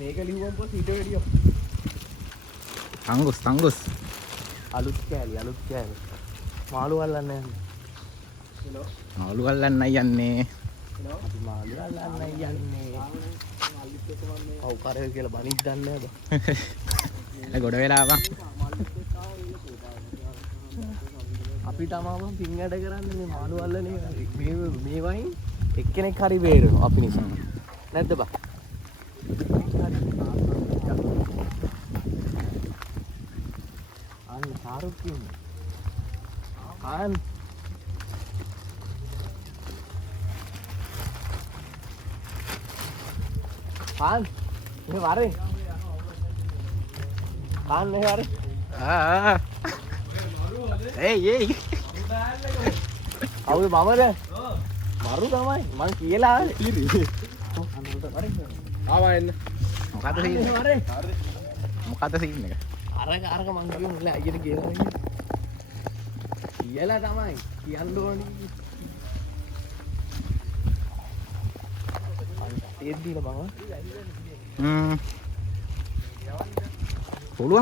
මේක ලිව්වම පස්සේ ඊට වැඩිය තංගුස් අලුත් කෑලි මාළු අල්ලන්න යන්නේ මාළු අල්ලන්නයි යන්නේ අපි මාළු අල්ලන්නයි යන්නේ ඔව් කරේ කියලා බණික් දන්නේ නැහැ ගොඩ වෙලා ආවා අපි තමයි පින් වැඩ කරන්නේ මේ මාළු අල්ලන එක මේ වයින් එක්කෙනෙක් හරි බේරෙනවා අපි නිසා නැද්ද බා අන්න සාරුක් කියන්නේ Phan, ini mari. Phan, ini mari. Hey. Aku mama deh. Baru kamai, mang kila. Awain. මොකද සීන් එක? අරක මං කියන්නේ අයියට කියලා නේ. කියලා තමයි කියන්න ඕනේ. තේත් දීලා බං.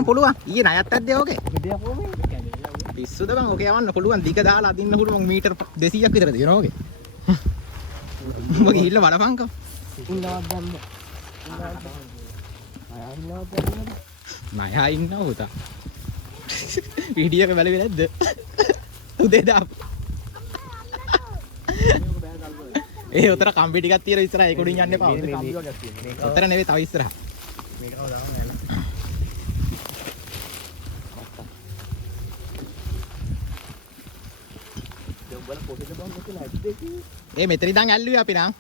පුළුවන්. ඊයේ ණයත් ඇද්දේ ඕකේ. දෙයක් ඕනේ. පිස්සුද බං ඕකේ යවන්න පුළුවන්. දිග දාලා අදින්න පුළුවන් මීටර් 200ක් විතර දෙනවා ඕකේ. උඹ ගිහිල්ලා බලපන්කෝ. ඉන්නවත් ගන්න. නයා ඉන්නවා පුතා. වීඩියෝ එක බලුවේ නැද්ද? උදේ දාපු. ඒ උතර කම්බි ටිකක් තියලා ඉස්සරහ ඒක උඩින් යන්න එපා. උතර කම්බි වගේක් තියෙනවා. උතර නෙවෙයි තව ඉස්සරහ. මේක කවදාම නෑලා. දෙව්බල පොතේ බං මෙතන ඇද්දේ කි. ඒ මෙතන ඉඳන් ඇල්ලුවේ අපි නම්.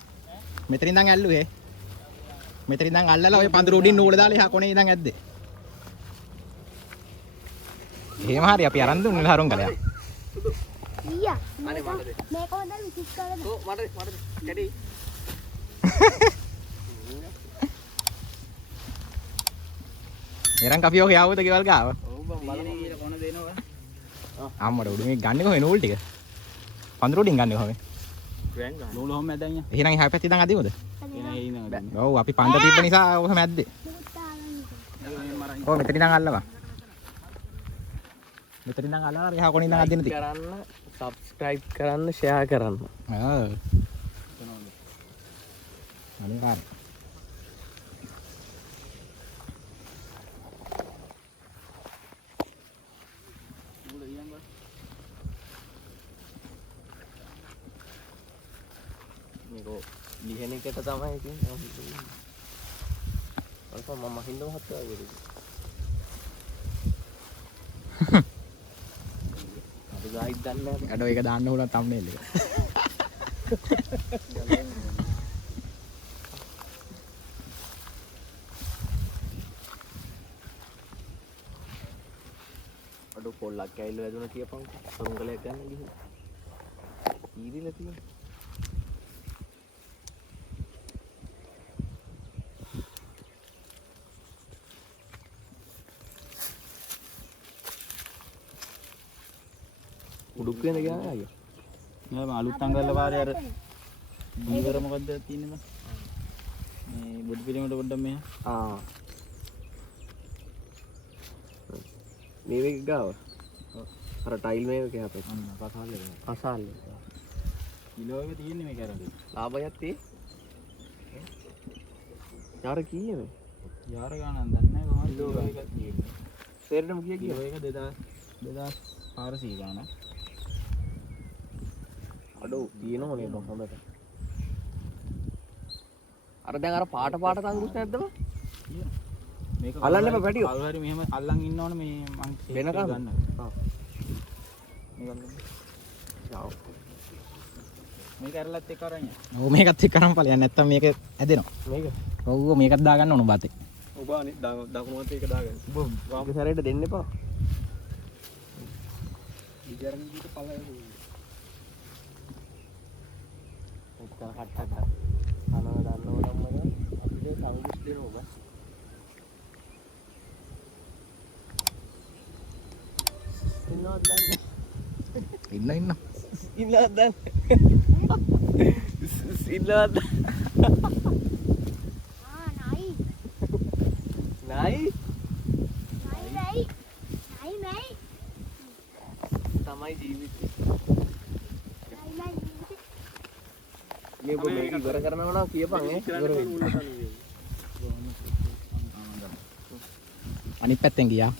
මෙතන ඉඳන් ඇල්ලුවේ. මෙතන ඉඳන් අල්ලලා ඔය පඳුර උඩින් නූල දාලා එහා කොනේ ඉඳන් ඇද්දේ. එහෙම හරි අපි අරන් දුන්නේ හරුන් ගලයක්. ඊයා මේක හොඳට විසික් කරලා ඔව් මට කැඩි. එරන් කපියෝ ගියාවද ගෙවල් ගාව? ඔව් බං බලමු ඊට කොන දෙනවා. අම්මට උඩ මේ ගන්නේ කොහේ නූල් ටික? පඳුර උඩින් ගන්නේ කොහේ? ගෑන් ගන්න. නූල හැම මැදන් යා. එහෙනම් එහා පැත්තේ ඉඳන් අදිමුද? එන ඔව් අපි පන්ද තිබ්බ නිසා ඔහම ඇද්දේ. ඔව් මෙතන ඉඳන් අල්ලවා. මෙතන ඉඳන් අල්ලලා එහා කොනේ ඉඳන් අදින්න තියෙන්නේ. කරන්න, subscribe කරන්න, share කරන්න. අනිවාර්යයෙන්. මේක ලිහන එකට තමයි තියෙන්නේ. අරක මම හින්ද මහත්තයා වගේ. අද ගායිඩ් දන්නේ නැහැ. අඩෝ ඒක දාන්න ඕන thumbnail එක. අඩෝ පොල්ලක් ඇවිල්ලා වැදුණා කියපන්කෝ. සරුංගලයක් ගන්න ගිහින්. ඊරිලා තියෙනවා. උඩුක් වෙන ගියා අයියා. නෑ මම අලුත් අංගල්ල වාරේ අර දීවර මොකද්ද තියෙන්නේ බං මේ බොඩි පිළිමකට පොඩ්ඩක් මෙහා මේක ගාව අර ටයිල් මේක අපේ අන්න පසාලේ අසාල්ලේ කිලෝ එක තියෙන්නේ මේක අරගෙන ලාභයක් tie යාර කීයේ මේ යාර ගානක් දන්නේ නැහැ කොහොමද කිලෝ එකක් තියෙන්නේ සේරටම කීය කිලෝ එක 2400 ගානක් අඩෝ තියෙනවනේ බං හොඳට අර දැන් අර පාට තංගුස් නැද්ද බං මේක අල්ලන්න එපා පැටියෝ කවුරු හරි මෙහෙම අල්ලන් ඉන්නවනේ මේ මං වෙනකම් ගන්න ආ මේක ඇරලත් එක්ක අරන් යන්න ඔව් මේකත් එක්ක අරන් ඵලයන් නැත්තම් මේක ඇදෙනවා. මේක ඔව් මේකත් දාගන්න ඕන බතේ. ඔබ අනේ දකුණුවත් ඒක දාගන්න ඔබ වාම සැරේට දෙන්න එපා ඉජරන් දීට පළය එක්ක කට්ටක් අනව දන්නව නම් මම අපිට සංගුස් දෙනවා බෑ ඉන්නවද දන්නේ ඉන්න ඉන්නවද දන්නේ ඉන්නවද නයි අනේ ඔබ මේක ඉවර කරනවා නම් කියපන් ඉවර වෙන්න. අනිත් පැත්තෙන් ගියා.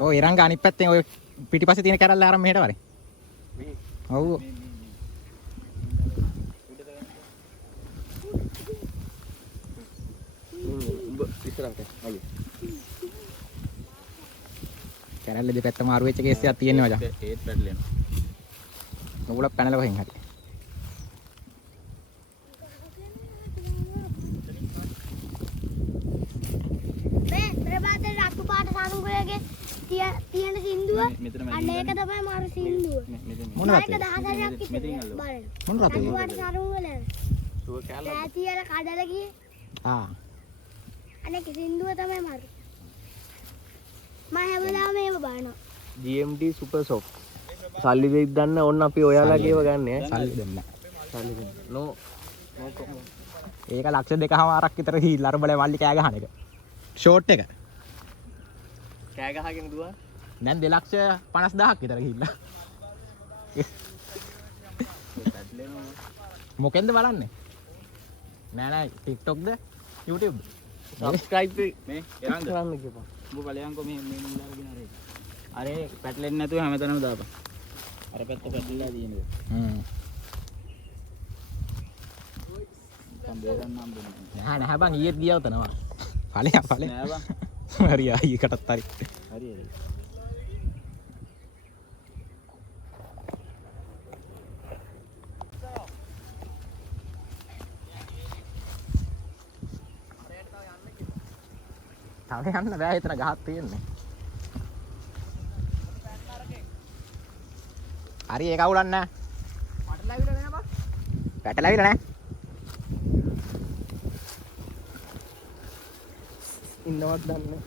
ඔය ඉරංග අනිත් පැත්තෙන් ඔය පිටිපස්සේ තියෙන කැරල්ල අරන් මෙහෙට වරේ. ඔව්. උඹ ඉස්සරහට අයියෝ. කැරල්ල දෙපැත්ත මාරු වෙච්ච කේස් එකක් තියෙනවා මචං. ඒත් පැටලෙනවා. නූලක් පැනලා කොහෙන් හරි. මේ ප්‍රභාතේ රතු පාට සානුගලගේ තියෙන සින්දුව අන්න ඒක තමයි මාරු සින්දුව. මොන ඒක රතුද? 10 සැරයක් බලන්න. මොන රතුද? රතු පාට සානුගල. සුව කැලලා ඈතියල කඩලා ගියේ. ආ. අනේ සින්දුව තමයි මාරු. මම හැමදාම මේව බලනවා. GMT super soft. සල්ලි දෙයිද දන්න ඕන්න අපි ඔයාලගේව ගන්න ඈ. සල්ලි දෙන්න. සල්ලි දෙන්න. නෝ කොහොමද? ඒක ලක්ෂ 2කමාරක් විතර ගිහිල්ලා අර බලේ වල්ලි කෑ ගහන එක. ෂෝට් එක. කෑ ගහගෙන දුවා. දැන් 2,50,000ක් විතර ගිහිල්ලා. මොකෙන්ද බලන්නේ? නෑ TikTokද? YouTubeද? subscribe මේ එරංග කරන්න කියපන්. උඹ බලයන්කෝ මේ මුල්ලාගෙන අර. අර පැටලෙන්නේ නැතුව හැමතැනම දාපන්. අර පැත්ත පැටලලා තියෙනවා. සම්බේරන්න හම්බුනේ. නෑ බං ඊයේත් ගියා උතනවා. ඵලයක් නෑ බං. හරි ආයිකටත් හරි. හරි. තව යන්න බෑ එතන ගහක් තියෙන්නේ. හරි ඒක අවුලක් නෑ. පටලවිලා වෙන බා. පැටලවිලා නෑ. ඉන්නවත් දන්නේ.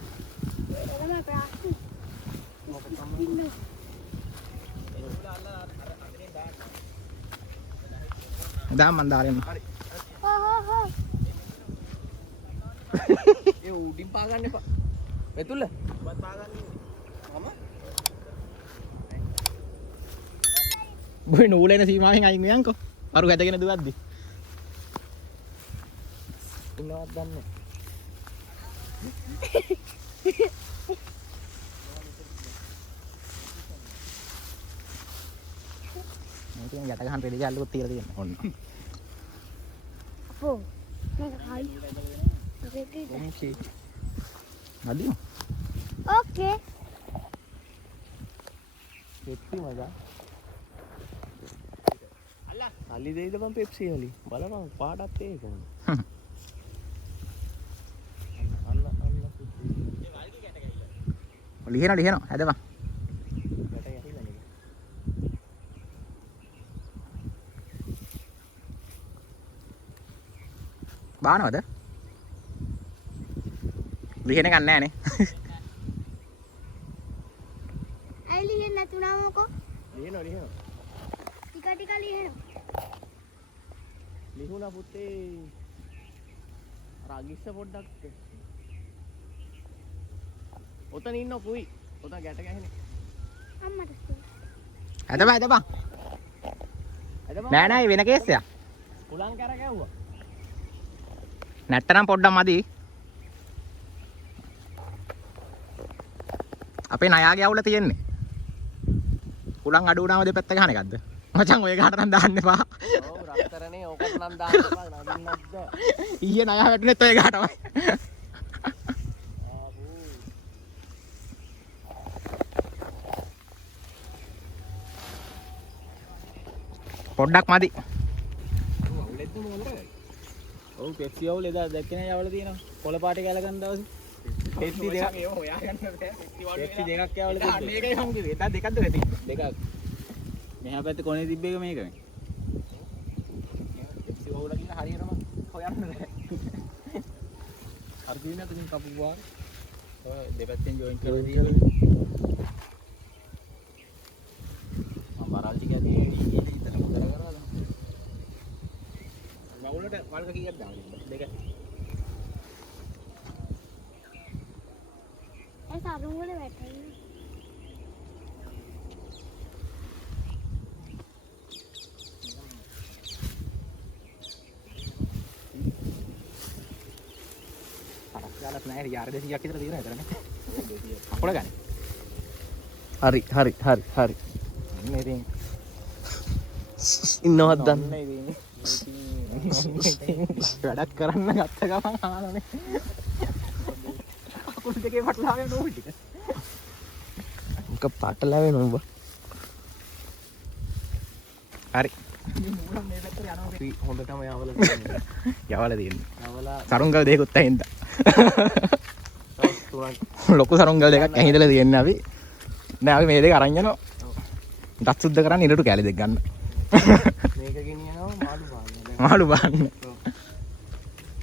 ඒක තමයි ප්‍රශ්නේ. දාම් මන් දාරෙන්න. හෝ ඒ උඩින් පා ගන්න එපා. මෙතුල්ල. ඔබත් පා ගන්න. මම බොයි නූලේන සීමාවෙන් අයින් වෙයන්කෝ. අරු ගැදගෙන දුවද්දි. ඉන්නවත් දන්නේ. මේ තියෙන ගැට ගහන් රෙදි ගැල්ලුත් තියලා තියෙනවා. ඔන්න. අපෝ මේක හයි. ඕකේ. නදී. ඕකේ. පෙප්සි මචං. අල්ලා. සල්ලි දෙයිද මං පෙප්සි වලි. බලපන් පාටත් ඒකම. ලිහන හැදපන්. බානවද? ලිහන ගන්න නෑනේ. ඇයි ලියෙන්නේ නැතුණා මොකෝ? ලියනවා. ටික ලියනවා. ලිහුණා පුතේ. රාගිස්ස පොඩ්ඩක්. ඔතන ඉන්න කුයි. ඔතන ගැට ගැහෙන්නේ. අම්මට ස්තුති. හැදපන්. නෑ වෙන කේස් එකක්. උලන් කර ගැව්වා. නැට්ටනම් පොඩ්ඩක් මදි. අපේ නයාගේ අවුල තියෙන්නේ. උලන් අඩු වුණාම දෙපැත්ත ගහන එකක්ද? මචං ඔය ගහට නම් දාන්න එපා. ඔව් රත්තරනේ ඕකට නම් දාන්න එපා නදින්නත් බෑ. ඊයේ නයා වැටුනේත් ඔය ගහටමයි. පොඩ්ඩක් මදි. අවුලෙද්ද මොකද? ඔව් පෙප්සි අවුල එදා දැක්කේ නෑ යවල තියෙනවා. කොළ පාටි කැල ගන්න දවසේ. පෙප්සි දෙකක් ඒව හොයාගන්න බෑ. පෙප්සි දෙකක් යවල අන්න ඒකයි මම කිව්වේ. එදා දෙකක්ද නැති. දෙකක්. මෙහා පැත්තේ කොනේ තිබ්බ එක මේක මේ. පෙප්සි වවුල කියලා හරියටම හොයන්න බෑ. හරි දිනක් තුන් කපුවා. ඔය දෙපැත්තෙන් ජොයින් කරලා තියෙනවා. මම බරල් ටික ඇදී ඉතින් ඉතන මුදල කරලා වවුලට වල්ක කීයක් දාන්නේ? දෙක. ඒ සරුන් වල වැටෙන්නේ. දාලත් නැහැ යාර 200ක් විතර තියෙනවා එතරනේ. අපොල ගන්න. හරි හරි හරි හරි අන්න ඉතින් ඉන්නවත් දන්න වැඩක් කරන්න ගත්ත ගමන් ආනනේ. අකුල් දෙකේ පටලවාගෙන නෝ ටික. එක පටලැවෙන උඹ හරි. අපි හොඳටම යවල යවලා තියෙන්නේ. යවලා සරුංගල් දෙකකුත් ඇහින්දා. තුනක් ලොකු සරුංගල් දෙකක් ඇහිඳලා තියෙන්නේ අපි. නෑ අපි මේ දෙක අරන් යනවා. දත් සුද්ධ කරන්න ඉරටු කැලේ දෙක ගන්න. මේක ගෙනියනවා මාළු බාන්න මාළු බාන්න.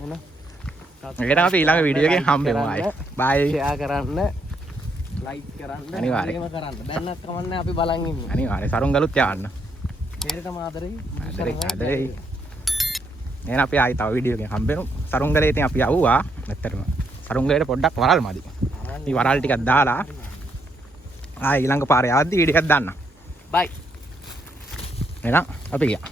එන එහෙනම් අපි ඊළඟ වීඩියෝ එකෙන් හම්බෙමු ආයේ. බයි. ෂෙයා කරන්න ලයික් කරන්න අනිවාර්යෙන්. ඒකම කරන්න දැන්නත් කමන්නේ අපි බලන් ඉන්නේ අනිවාර්යෙන් සරුංගලුත් යවන්න. මේකටම ආදරේ ආදරේ. එහෙනම් අපි ආයේ තව වීඩියෝ එකකින් හම්බෙමු. සරුංගලේ ඉතින් අපි යවුවා. නැත්තරම සරුංගලේට පොඩ්ඩක් වරල් මදි. ඉතින් වරල් ටිකක් දාලා ආයේ ඊළඟ පාරේ ආද්දි වීඩියෝ එකක් දාන්න. බයි එහෙනම් අපි ගියා.